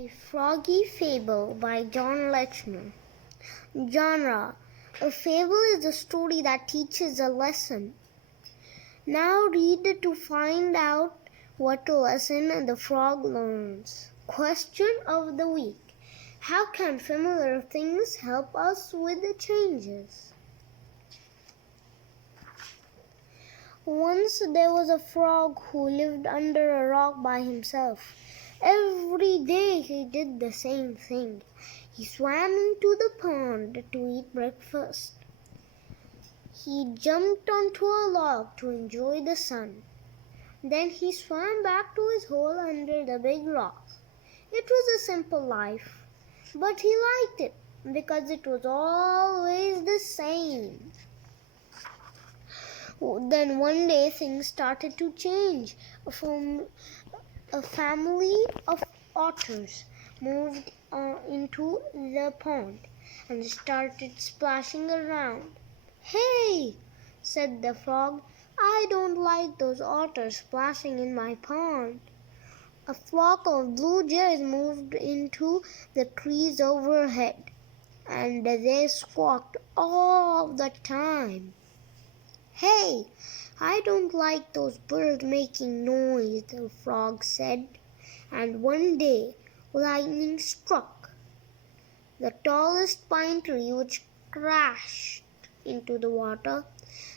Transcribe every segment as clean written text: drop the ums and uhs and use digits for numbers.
A Froggy Fable by Lechner. Genre: a fable is a story that teaches a lesson. Now read to find out what lesson the frog learns. Question of the week: how can familiar things help us with the changes? Once there was a frog who lived under a rock by himself. Every day he did the same thing. He swam into the pond to eat breakfast. He jumped onto a log to enjoy the sun. Then he swam back to his hole under the big rock. It was a simple life, but he liked it because it was always the same. Then one day things started to change. From a family of otters moved into the pond and started splashing around. "Hey," said the frog, "I don't like those otters splashing in my pond." A flock of blue jays moved into the trees overhead, and they squawked all the time. "Hey, I don't like those birds making noise," the frog said. And one day lightning struck the tallest pine tree, which crashed into the water,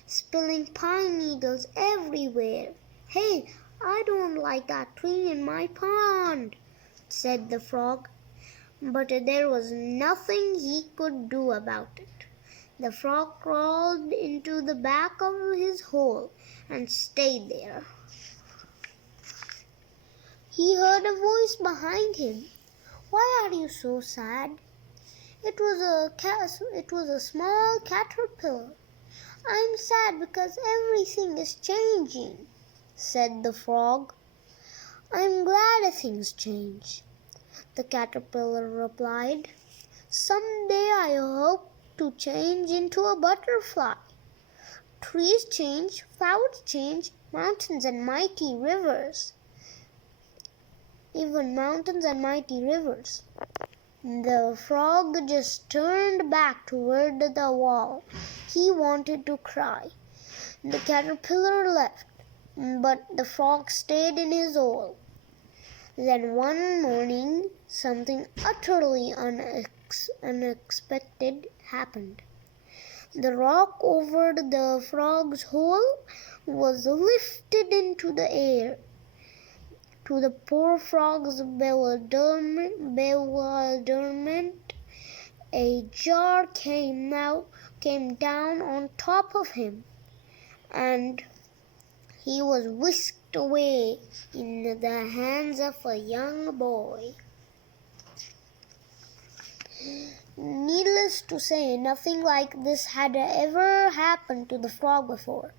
spilling pine needles everywhere. "Hey, I don't like that tree in my pond," said the frog. But there was nothing he could do about it. The frog crawled into the back of his hole and stayed there. He heard a voice behind him. "Why are you so sad?" It was a small caterpillar. "I'm sad because everything is changing," said the frog. "I'm glad things change," the caterpillar replied. "Someday I hope to change into a butterfly. Trees change, flowers change, mountains and mighty rivers. Even mountains and mighty rivers." The frog just turned back toward the wall. He wanted to cry. The caterpillar left, but the frog stayed in his hole. Then one morning, something utterly unexpected happened. The rock over the frog's hole was lifted into the air. To the poor frog's bewilderment, a jar came down on top of him, and he was whisked away in the hands of a young boy. Needless to say, nothing like this had ever happened to the frog before.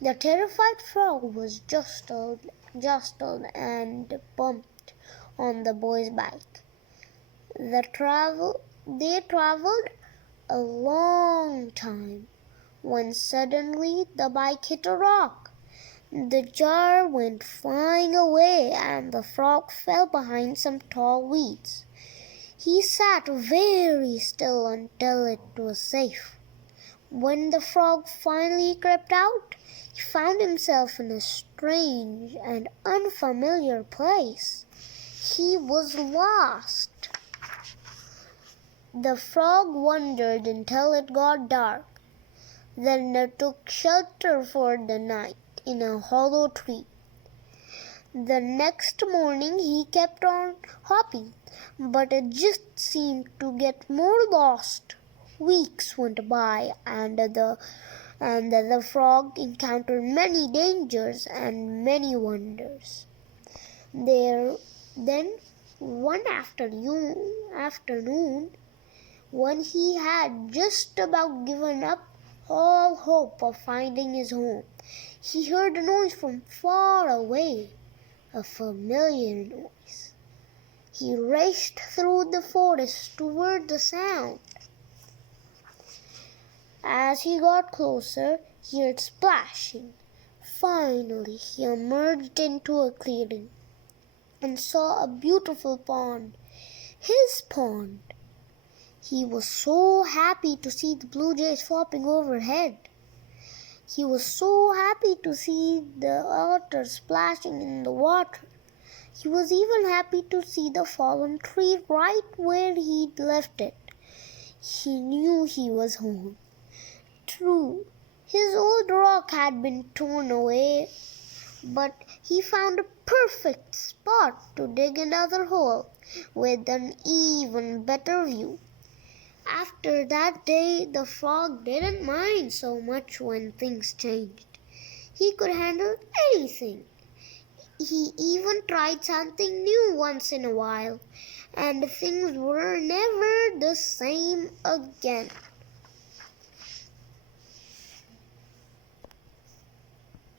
The terrified frog was jostled and bumped on the boy's back. They traveled a long time when suddenly the bike hit a rock. The jar went flying away and the frog fell behind some tall weeds. He sat very still until it was safe. When the frog finally crept out, he found himself in a strange and unfamiliar place. He was lost. The frog wondered until it got dark. Then it took shelter for the night in a hollow tree. The next morning he kept on hopping, but it just seemed to get more lost. Weeks went by, and the frog encountered many dangers and many wonders. Then one afternoon, when he had just about given up all hope of finding his home, he heard a noise from far away, a familiar noise. He raced through the forest toward the sound. As he got closer, he heard splashing. Finally, he emerged into a clearing. and saw a beautiful pond, his pond. He was so happy to see the blue jays flopping overhead. He was so happy to see the otter splashing in the water. He was even happy to see the fallen tree right where he'd left it. He knew he was home. True, his old rock had been torn away, but he found a perfect spot to dig another hole with an even better view. After that day, the frog didn't mind so much when things changed. He could handle anything. He even tried something new once in a while, and things were never the same again.